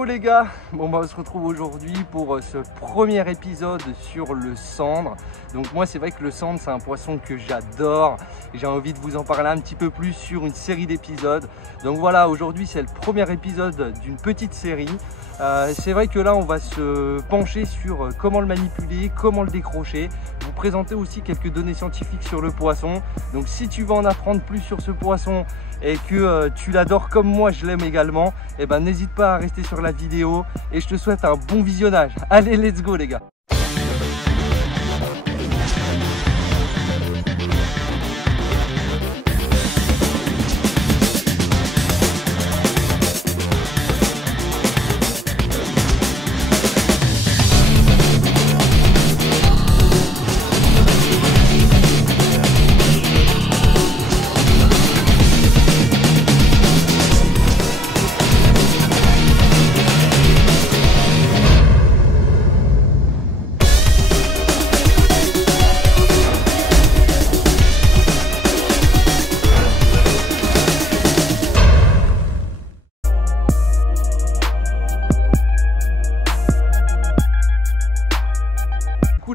Hello les gars, on se retrouve aujourd'hui pour ce premier épisode sur le sandre. Donc moi c'est vrai que le sandre c'est un poisson que j'adore et j'ai envie de vous en parler un petit peu plus sur une série d'épisodes. Donc voilà, aujourd'hui c'est le premier épisode d'une petite série. C'est vrai que là on va se pencher sur comment le manipuler, comment le décrocher, vous présenter aussi quelques données scientifiques sur le poisson. Donc si tu veux en apprendre plus sur ce poisson et que tu l'adores comme moi je l'aime également, et ben n'hésite pas à rester sur la vidéo et je te souhaite un bon visionnage. Allez, let's go les gars.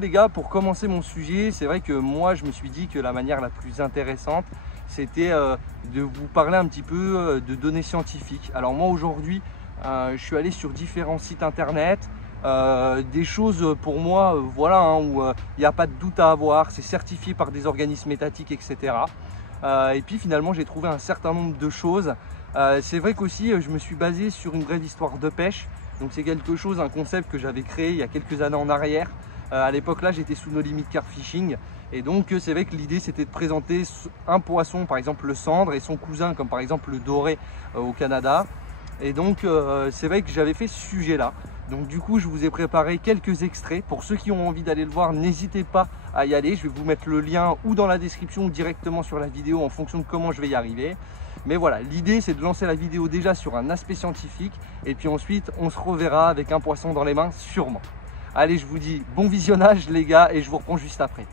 Les gars, pour commencer mon sujet, c'est vrai que moi je me suis dit que la manière la plus intéressante c'était de vous parler un petit peu de données scientifiques. Alors moi aujourd'hui je suis allé sur différents sites internet, des choses pour moi voilà, où il n'y a pas de doute à avoir, c'est certifié par des organismes étatiques, etc. Et puis finalement j'ai trouvé un certain nombre de choses. C'est vrai qu'aussi je me suis basé sur une vraie histoire de pêche, donc c'est quelque chose, un concept que j'avais créé il y a quelques années en arrière. À l'époque là j'étais sous No Limit Carp Fishing et donc c'est vrai que l'idée c'était de présenter un poisson, par exemple le sandre, et son cousin comme par exemple le doré au Canada. Et donc c'est vrai que j'avais fait ce sujet là. Donc du coup je vous ai préparé quelques extraits. Pour ceux qui ont envie d'aller le voir, n'hésitez pas à y aller. Je vais vous mettre le lien ou dans la description ou directement sur la vidéo en fonction de comment je vais y arriver. Mais voilà, l'idée c'est de lancer la vidéo déjà sur un aspect scientifique et puis ensuite on se reverra avec un poisson dans les mains sûrement. Allez, je vous dis bon visionnage les gars et je vous reprends juste après.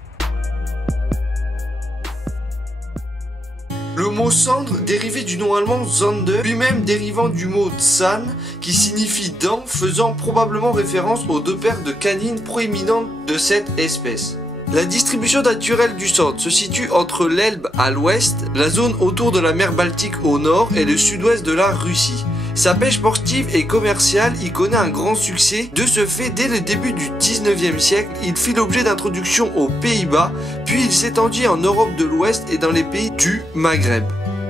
Le mot sandre, dérivé du nom allemand Zander, lui-même dérivant du mot Zahn, qui signifie dent, faisant probablement référence aux deux paires de canines proéminentes de cette espèce. La distribution naturelle du sandre se situe entre l'Elbe à l'ouest, la zone autour de la mer Baltique au nord et le sud-ouest de la Russie. Sa pêche sportive et commerciale y connaît un grand succès. De ce fait, dès le début du 19e siècle, il fit l'objet d'introduction aux Pays-Bas, puis il s'étendit en Europe de l'Ouest et dans les pays du Maghreb.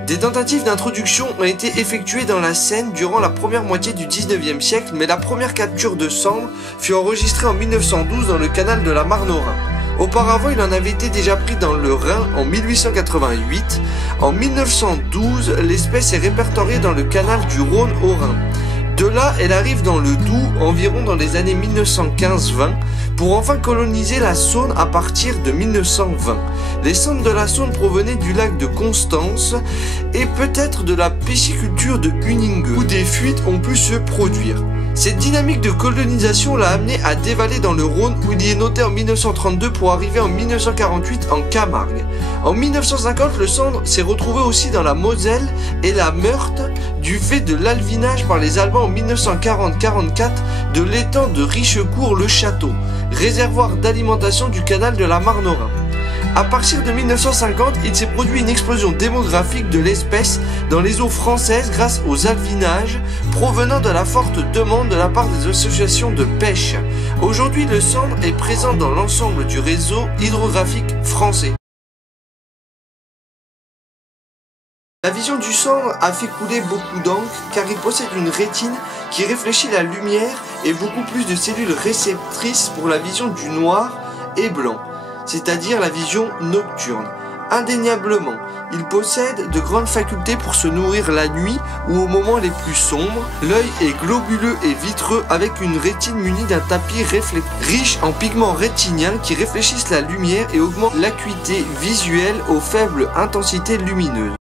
Des tentatives d'introduction ont été effectuées dans la Seine durant la première moitié du 19e siècle, mais la première capture de sandre fut enregistrée en 1912 dans le canal de la Marne au Rhin. Auparavant, il en avait été déjà pris dans le Rhin en 1888. En 1912, l'espèce est répertoriée dans le canal du Rhône au Rhin. De là, elle arrive dans le Doubs environ dans les années 1915-20 pour enfin coloniser la Saône à partir de 1920. Les sandres de la Saône provenaient du lac de Constance et peut-être de la pisciculture de Huningue, où des fuites ont pu se produire. Cette dynamique de colonisation l'a amené à dévaler dans le Rhône où il y est noté en 1932 pour arriver en 1948 en Camargue. En 1950, le sandre s'est retrouvé aussi dans la Moselle et la Meurthe du fait de l'alvinage par les Allemands en 1940-44 de l'étang de Richecourt-le-Château, réservoir d'alimentation du canal de la Marne au Rhin. À partir de 1950, il s'est produit une explosion démographique de l'espèce dans les eaux françaises grâce aux alvinages provenant de la forte demande de la part des associations de pêche. Aujourd'hui, le sandre est présent dans l'ensemble du réseau hydrographique français. La vision du sandre a fait couler beaucoup d'encre car il possède une rétine qui réfléchit la lumière et beaucoup plus de cellules réceptrices pour la vision du noir et blanc, c'est-à-dire la vision nocturne. Indéniablement, il possède de grandes facultés pour se nourrir la nuit ou au moment les plus sombres. L'œil est globuleux et vitreux avec une rétine munie d'un tapis riche en pigments rétiniens qui réfléchissent la lumière et augmentent l'acuité visuelle aux faibles intensités lumineuses.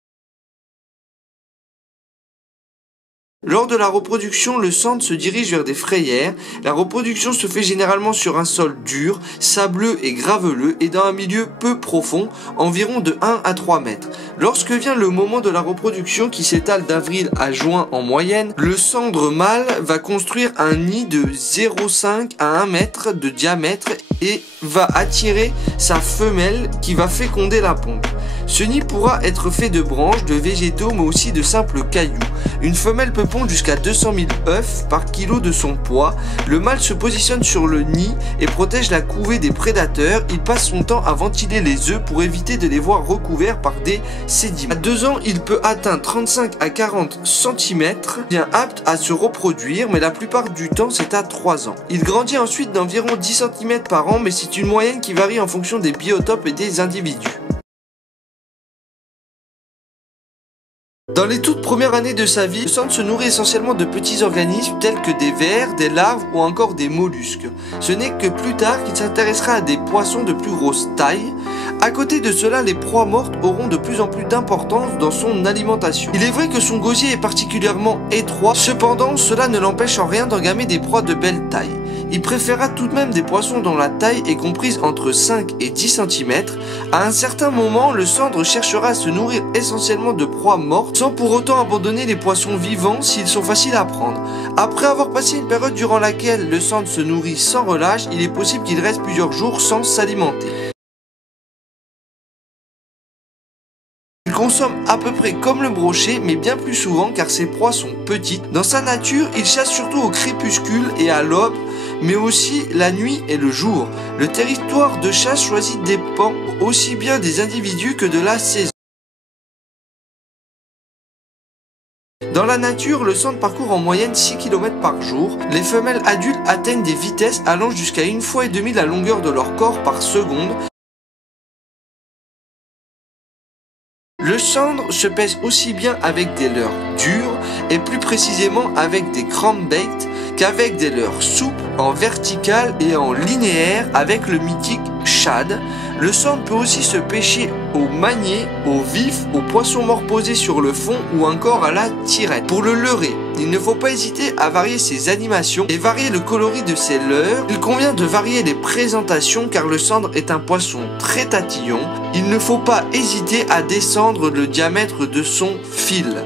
Lors de la reproduction, le cendre se dirige vers des frayères. La reproduction se fait généralement sur un sol dur, sableux et graveleux et dans un milieu peu profond, environ de 1 à 3 mètres. Lorsque vient le moment de la reproduction qui s'étale d'avril à juin en moyenne, le cendre mâle va construire un nid de 0,5 à 1 mètre de diamètre et va attirer sa femelle qui va féconder la pompe. Ce nid pourra être fait de branches, de végétaux mais aussi de simples cailloux. Une femelle peut pondre jusqu'à 200 000 œufs par kilo de son poids. Le mâle se positionne sur le nid et protège la couvée des prédateurs. Il passe son temps à ventiler les œufs pour éviter de les voir recouverts par des sédiments. À 2 ans, il peut atteindre 35 à 40 cm, bien apte à se reproduire, mais la plupart du temps c'est à 3 ans. Il grandit ensuite d'environ 10 cm par an, mais c'est une moyenne qui varie en fonction des biotopes et des individus. Dans les toutes premières années de sa vie, le cendre se nourrit essentiellement de petits organismes tels que des vers, des larves ou encore des mollusques. Ce n'est que plus tard qu'il s'intéressera à des poissons de plus grosse taille. À côté de cela, les proies mortes auront de plus en plus d'importance dans son alimentation. Il est vrai que son gosier est particulièrement étroit, cependant cela ne l'empêche en rien d'engamer des proies de belle taille. Il préférera tout de même des poissons dont la taille est comprise entre 5 et 10 cm. À un certain moment, le cendre cherchera à se nourrir essentiellement de proies mortes, sans pour autant abandonner les poissons vivants s'ils sont faciles à prendre. Après avoir passé une période durant laquelle le cendre se nourrit sans relâche, il est possible qu'il reste plusieurs jours sans s'alimenter. Il consomme à peu près comme le brochet, mais bien plus souvent car ses proies sont petites. Dans sa nature, il chasse surtout au crépuscule et à l'aube, mais aussi la nuit et le jour. Le territoire de chasse choisi dépend aussi bien des individus que de la saison. Dans la nature, le cendre parcourt en moyenne 6 km par jour. Les femelles adultes atteignent des vitesses allant jusqu'à 1,5 fois la longueur de leur corps par seconde. Le cendre se pèse aussi bien avec des leurres dures et plus précisément avec des crankbaits qu'avec des leurres souples en vertical et en linéaire avec le mythique shad. Le cendre peut aussi se pêcher au magnet, au vif, au poisson mort posé sur le fond ou encore à la tirette. Pour le leurrer, il ne faut pas hésiter à varier ses animations et varier le coloris de ses leurres. Il convient de varier les présentations car le cendre est un poisson très tatillon. Il ne faut pas hésiter à descendre le diamètre de son fil.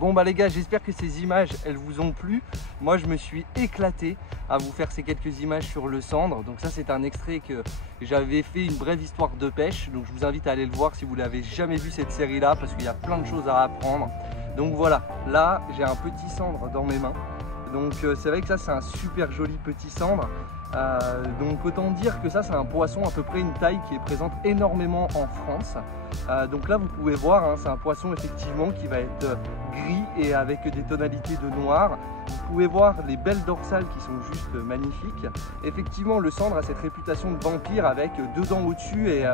Bon bah les gars, j'espère que ces images elles vous ont plu. Moi je me suis éclaté à vous faire ces quelques images sur le cendre. Donc ça c'est un extrait que j'avais fait, une brève histoire de pêche. Donc je vous invite à aller le voir si vous l'avez jamais vu cette série là, parce qu'il y a plein de choses à apprendre. Donc voilà, là j'ai un petit cendre dans mes mains. Donc c'est vrai que ça c'est un super joli petit cendre. Donc autant dire que ça c'est un poisson à peu près une taille qui est présente énormément en France. Donc là vous pouvez voir, hein, c'est un poisson effectivement qui va être gris et avec des tonalités de noir. Vous pouvez voir les belles dorsales qui sont juste magnifiques. Effectivement le cendre a cette réputation de vampire avec 2 dents au-dessus et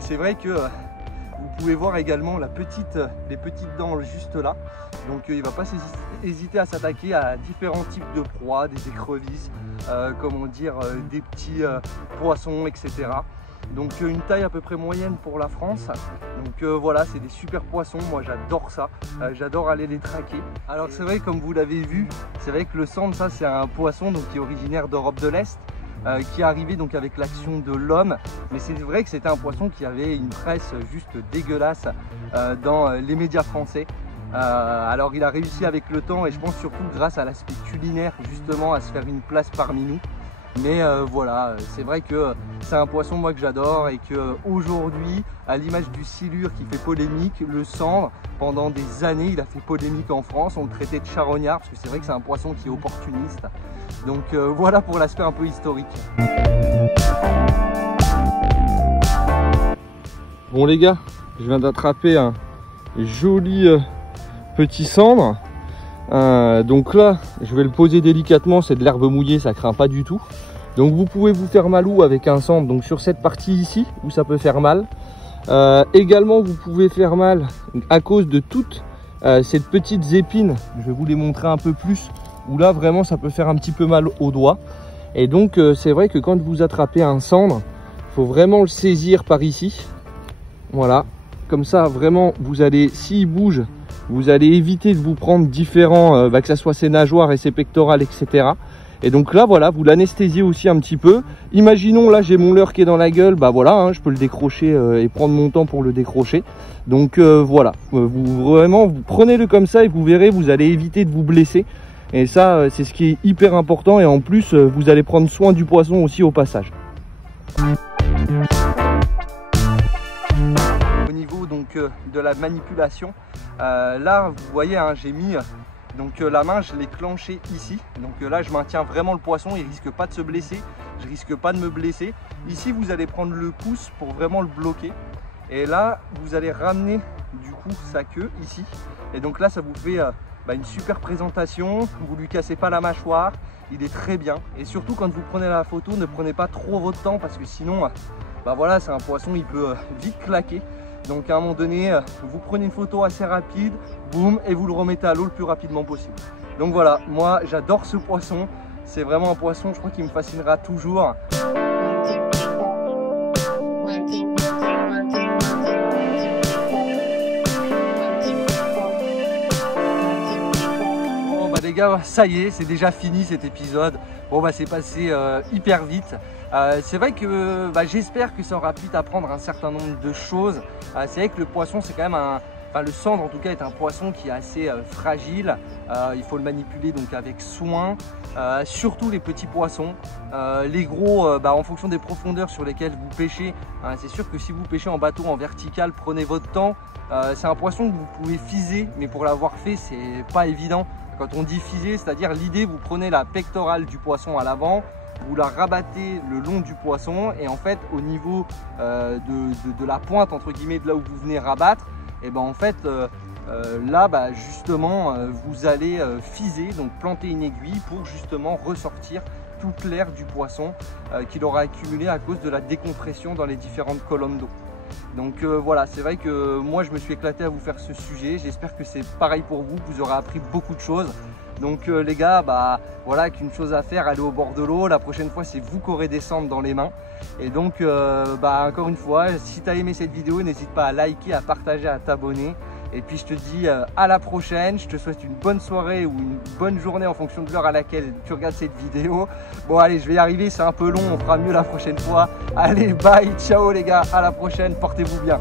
c'est vrai que vous pouvez voir également les petites dents juste là. Donc il ne va pas hésiter à s'attaquer à différents types de proies, des écrevisses, comment dire, des petits poissons, etc. Donc une taille à peu près moyenne pour la France. Donc voilà, c'est des super poissons, moi j'adore ça, j'adore aller les traquer. Alors c'est vrai, comme vous l'avez vu, c'est vrai que le cendre, ça c'est un poisson donc, qui est originaire d'Europe de l'Est. Qui est arrivé donc avec l'action de l'homme, mais c'est vrai que c'était un poisson qui avait une presse juste dégueulasse dans les médias français. Alors il a réussi avec le temps et je pense surtout grâce à l'aspect culinaire justement à se faire une place parmi nous. Mais voilà, c'est vrai que c'est un poisson moi que j'adore et que aujourd'hui, à l'image du silure qui fait polémique, le cendre, pendant des années il a fait polémique en France, on le traitait de charognard parce que c'est vrai que c'est un poisson qui est opportuniste. Donc voilà pour l'aspect un peu historique. Bon les gars, je viens d'attraper un joli petit cendre. Donc là, je vais le poser délicatement, c'est de l'herbe mouillée, ça craint pas du tout. Donc vous pouvez vous faire mal où avec un cendre, donc sur cette partie ici, où ça peut faire mal. Également, vous pouvez faire mal à cause de toutes ces petites épines. Je vais vous les montrer un peu plus, où là vraiment ça peut faire un petit peu mal aux doigts. Et donc c'est vrai que quand vous attrapez un cendre, il faut vraiment le saisir par ici. Voilà, comme ça vraiment vous allez, s'il bouge, vous allez éviter de vous prendre différents, que ça soit ses nageoires et ses pectorales, etc. Et donc là, voilà, vous l'anesthésiez aussi un petit peu. Imaginons, là, j'ai mon leurre qui est dans la gueule, bah voilà, hein, je peux le décrocher et prendre mon temps pour le décrocher. Donc voilà, vous prenez-le comme ça et vous verrez, vous allez éviter de vous blesser. Et ça, c'est ce qui est hyper important. Et en plus, vous allez prendre soin du poisson aussi au passage. Au niveau donc de la manipulation, là, vous voyez, hein, j'ai mis... Donc la main, je l'ai clenchée ici. Donc là, je maintiens vraiment le poisson. Il risque pas de se blesser. Je risque pas de me blesser. Ici, vous allez prendre le pouce pour vraiment le bloquer. Et là, vous allez ramener du coup sa queue ici. Et donc là, ça vous fait une super présentation. Vous lui cassez pas la mâchoire. Il est très bien. Et surtout, quand vous prenez la photo, ne prenez pas trop votre temps parce que sinon, voilà, c'est un poisson, il peut vite claquer. Donc à un moment donné, vous prenez une photo assez rapide, boum, et vous le remettez à l'eau le plus rapidement possible. Donc voilà, moi j'adore ce poisson, c'est vraiment un poisson, je crois qu'il me fascinera toujours. Bon bah les gars, ça y est, c'est déjà fini cet épisode. Bon bah c'est passé hyper vite. C'est vrai que j'espère que ça aura pu t'apprendre un certain nombre de choses. C'est vrai que le poisson, c'est quand même le cendre en tout cas est un poisson qui est assez fragile. Il faut le manipuler donc avec soin. Surtout les petits poissons. Les gros, en fonction des profondeurs sur lesquelles vous pêchez, c'est sûr que si vous pêchez en bateau en vertical, prenez votre temps. C'est un poisson que vous pouvez fiser, mais pour l'avoir fait, c'est pas évident. Quand on dit fiser, c'est-à-dire l'idée, vous prenez la pectorale du poisson à l'avant, vous la rabattez le long du poisson et en fait au niveau de la pointe entre guillemets de là où vous venez rabattre, et ben en fait là justement vous allez fiser, donc planter une aiguille pour justement ressortir toute l'air du poisson qu'il aura accumulé à cause de la décompression dans les différentes colonnes d'eau. Donc voilà, c'est vrai que moi je me suis éclaté à vous faire ce sujet, j'espère que c'est pareil pour vous, vous aurez appris beaucoup de choses. Donc les gars, voilà, qu'une chose à faire, aller au bord de l'eau. La prochaine fois, c'est vous qui aurez des cendres dans les mains. Et donc, encore une fois, si tu as aimé cette vidéo, n'hésite pas à liker, à partager, à t'abonner. Et puis je te dis à la prochaine. Je te souhaite une bonne soirée ou une bonne journée en fonction de l'heure à laquelle tu regardes cette vidéo. Bon allez, je vais y arriver, c'est un peu long, on fera mieux la prochaine fois. Allez, bye, ciao les gars, à la prochaine, portez-vous bien.